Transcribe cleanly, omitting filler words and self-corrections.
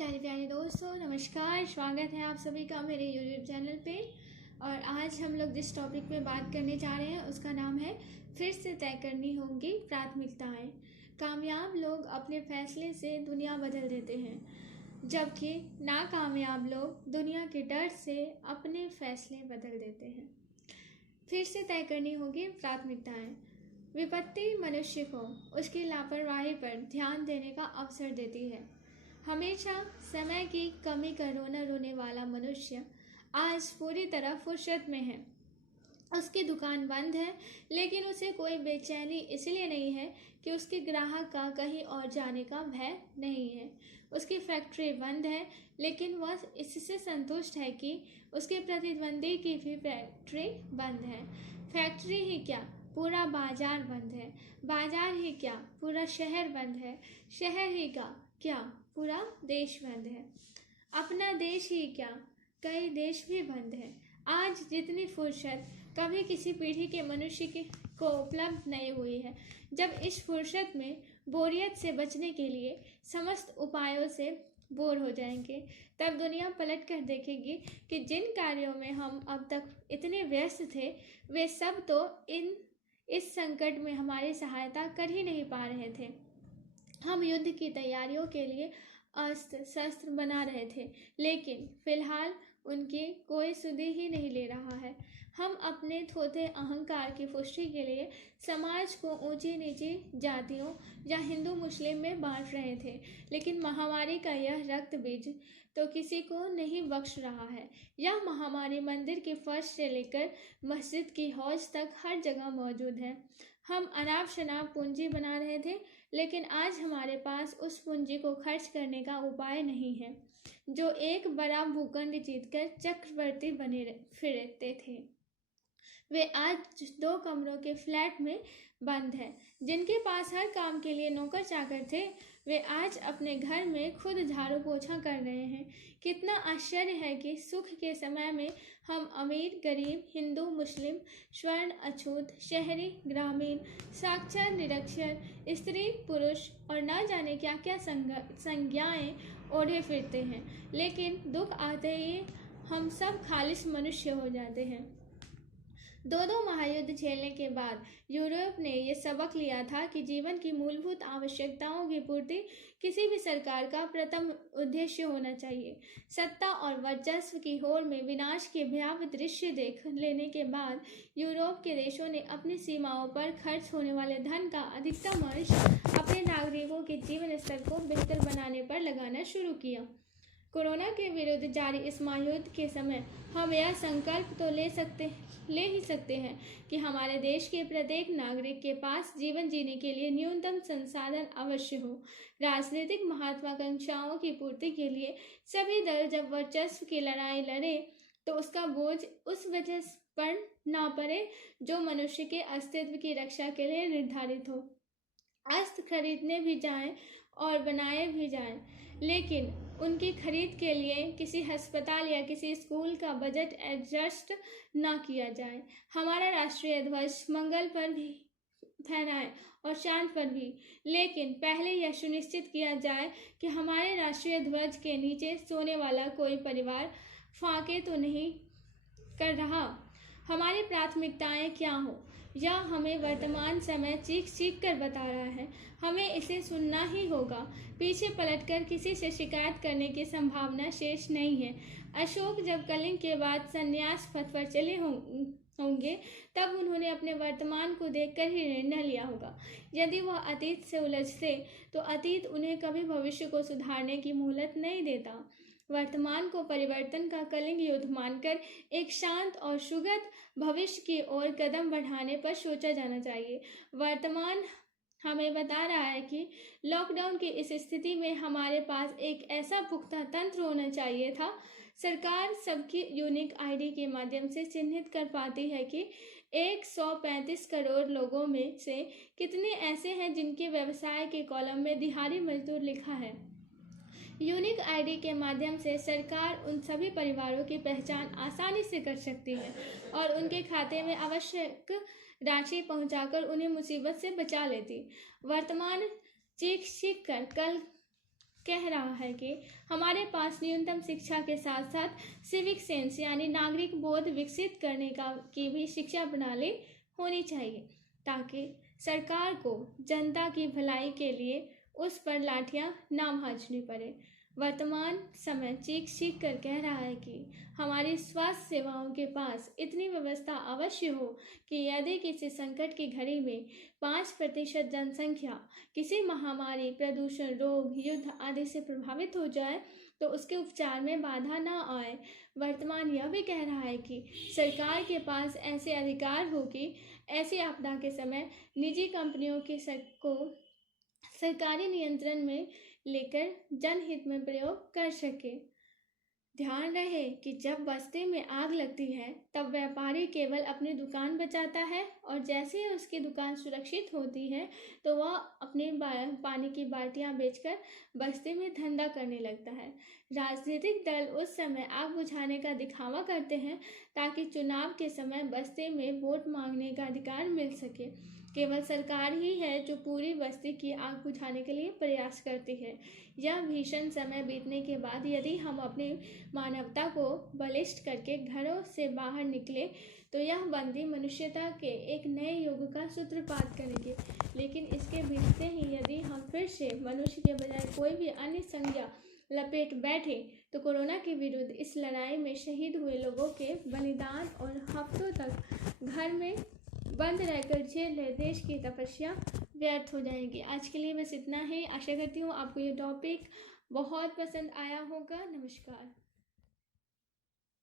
प्यारे प्यारे दोस्तों, नमस्कार। स्वागत है आप सभी का मेरे यूट्यूब चैनल पे। और आज हम लोग जिस टॉपिक पे बात करने जा रहे हैं उसका नाम है फिर से तय करनी होंगी प्राथमिकताएं। कामयाब लोग अपने फैसले से दुनिया बदल देते हैं, जबकि नाकामयाब लोग दुनिया के डर से अपने फैसले बदल देते हैं। फिर से तय करनी होगी प्राथमिकताएं। विपत्ति मनुष्य को उसकी लापरवाही पर ध्यान देने का अवसर देती है। हमेशा समय की कमी का रोना रोने वाला मनुष्य आज पूरी तरह फुर्सत में है। उसकी दुकान बंद है, लेकिन उसे कोई बेचैनी इसलिए नहीं है कि उसके ग्राहक का कहीं और जाने का भय नहीं है। उसकी फैक्ट्री बंद है, लेकिन वह इससे संतुष्ट है कि उसके प्रतिद्वंदी की भी फैक्ट्री बंद है। फैक्ट्री ही क्या, पूरा बाजार बंद है। बाजार ही क्या, पूरा शहर बंद है। शहर ही का क्या, पूरा देश बंद है। अपना देश ही क्या, कई देश भी बंद है। आज जितनी फुर्सत कभी किसी पीढ़ी के मनुष्य को उपलब्ध नहीं हुई है। जब इस फुर्सत में बोरियत से बचने के लिए समस्त उपायों से बोर हो जाएंगे, तब दुनिया पलट कर देखेगी कि जिन कार्यों में हम अब तक इतने व्यस्त थे, वे सब तो इस संकट में हमारी सहायता कर ही नहीं पा रहे थे। हम युद्ध की तैयारियों के लिए अस्त्र शस्त्र बना रहे थे, लेकिन फिलहाल उनकी कोई सुधि ही नहीं ले रहा है। हम अपने थोथे अहंकार की पुष्टि के लिए समाज को ऊंची नीची जातियों या हिंदू मुस्लिम में बांट रहे थे, लेकिन महामारी का यह रक्त बीज तो किसी को नहीं बख्श रहा है। यह महामारी मंदिर के फर्श से लेकर मस्जिद की हौज तक हर जगह मौजूद है। हम अनाप शनाप पूंजी बना रहे थे, लेकिन आज हमारे पास उस पूंजी को खर्च करने का उपाय नहीं है जो एक बड़ा भूखंड जीतकर चक्रवर्ती बने फिरते थे। वे आज 2 कमरों के फ्लैट में बंद हैं। जिनके पास हर काम के लिए नौकर चाकर थे, वे आज अपने घर में खुद झाड़ू पोछा कर रहे हैं। कितना आश्चर्य है कि सुख के समय में हम अमीर गरीब, हिंदू मुस्लिम, स्वर्ण अछूत, शहरी ग्रामीण, साक्षर निरक्षर, स्त्री पुरुष और न जाने क्या क्या संज्ञाएं ओढ़े फिरते हैं, लेकिन दुख आते ही हम सब खालिश मनुष्य हो जाते हैं। 2 महायुद्ध झेलने के बाद यूरोप ने यह सबक लिया था कि जीवन की मूलभूत आवश्यकताओं की पूर्ति किसी भी सरकार का प्रथम उद्देश्य होना चाहिए। सत्ता और वर्चस्व की होड़ में विनाश के भयावह दृश्य देख लेने के बाद यूरोप के देशों ने अपनी सीमाओं पर खर्च होने वाले धन का अधिकतम अंश अपने नागरिकों के जीवन स्तर को बेहतर बनाने पर लगाना शुरू किया। कोरोना के विरुद्ध जारी इस महायुद्ध के समय हम यह संकल्प तो ले ही सकते हैं कि हमारे देश के प्रत्येक नागरिक के पास जीवन जीने के लिए न्यूनतम संसाधन अवश्य हो। राजनीतिक महत्वाकांक्षाओं की पूर्ति के लिए सभी दल जब वर्चस्व की लड़ाई लड़े, तो उसका बोझ उस वजह पर ना पड़े जो मनुष्य के अस्तित्व की रक्षा के लिए निर्धारित हो। अस्त्र खरीदने भी जाएं और बनाए भी जाएं, लेकिन उनकी खरीद के लिए किसी अस्पताल या किसी स्कूल का बजट एडजस्ट ना किया जाए। हमारा राष्ट्रीय ध्वज मंगल पर भी फहराएं और चांद पर भी, लेकिन पहले यह सुनिश्चित किया जाए कि हमारे राष्ट्रीय ध्वज के नीचे सोने वाला कोई परिवार फाके तो नहीं कर रहा। हमारी प्राथमिकताएं क्या हो, यह हमें वर्तमान समय चीख चीख कर बता रहा है। हमें इसे सुनना ही होगा। पीछे पलटकर किसी से शिकायत करने की संभावना शेष नहीं है। अशोक जब कलिंग के बाद संन्यास पथ पर चले होंगे, तब उन्होंने अपने वर्तमान को देखकर ही निर्णय लिया होगा। यदि वह अतीत से उलझते, तो अतीत उन्हें कभी भविष्य को सुधारने की मोहलत नहीं देता। वर्तमान को परिवर्तन का कलिंग युद्ध मानकर एक शांत और सुगत भविष्य की ओर कदम बढ़ाने पर सोचा जाना चाहिए। वर्तमान हमें बता रहा है कि लॉकडाउन की इस स्थिति में हमारे पास एक ऐसा पुख्ता तंत्र होना चाहिए था। सरकार सबकी यूनिक आईडी के माध्यम से चिन्हित कर पाती है कि 135 करोड़ लोगों में से कितने ऐसे हैं जिनके व्यवसाय के कॉलम में दिहाड़ी मजदूर लिखा है। यूनिक आईडी के माध्यम से सरकार उन सभी परिवारों की पहचान आसानी से कर सकती है और उनके खाते में आवश्यक राशि पहुंचाकर उन्हें मुसीबत से बचा लेती। वर्तमान चीख चीख कर कल कह रहा है कि हमारे पास न्यूनतम शिक्षा के साथ साथ सिविक सेंस यानी नागरिक बोध विकसित करने की भी शिक्षा प्रणाली होनी चाहिए, ताकि सरकार को जनता की भलाई के लिए उस पर लाठियां ना भांजनी पड़े। वर्तमान समय चीख कर कह रहा है कि हमारी स्वास्थ्य सेवाओं के पास इतनी व्यवस्था अवश्य हो कि यदि किसी संकट की घड़ी में 5% जनसंख्या किसी महामारी, प्रदूषण, रोग, युद्ध आदि से प्रभावित हो जाए तो उसके उपचार में बाधा न आए। वर्तमान यह भी कह रहा है कि सरकार के पास ऐसे अधिकार हो कि ऐसी आपदा के समय निजी कंपनियों को सरकारी नियंत्रण में लेकर जनहित में प्रयोग कर सके। ध्यान रहे कि जब बस्ती में आग लगती है तब व्यापारी केवल अपनी दुकान बचाता है और जैसे ही उसकी दुकान सुरक्षित होती है तो वह अपनी पानी की बाल्टियां बेचकर बस्ती में धंधा करने लगता है। राजनीतिक दल उस समय आग बुझाने का दिखावा करते हैं ताकि चुनाव के समय बस्ती में वोट मांगने का अधिकार मिल सके। केवल सरकार ही है जो पूरी बस्ती की आग बुझाने के लिए प्रयास करती है। यह भीषण समय बीतने के बाद यदि हम अपनी मानवता को बलिष्ठ करके घरों से बाहर निकले तो यह बंदी मनुष्यता के एक नए युग का सूत्रपात करेंगे। लेकिन इसके बीतते ही यदि हम फिर से मनुष्य के बजाय कोई भी अन्य संज्ञा लपेट बैठे तो कोरोना के विरुद्ध इस लड़ाई में शहीद हुए लोगों के बलिदान और हफ्तों तक घर में बंद रहकर झेल रहे देश की तपस्या व्यर्थ हो जाएगी। आज के लिए बस इतना ही। आशा करती हूँ आपको ये टॉपिक बहुत पसंद आया होगा। नमस्कार।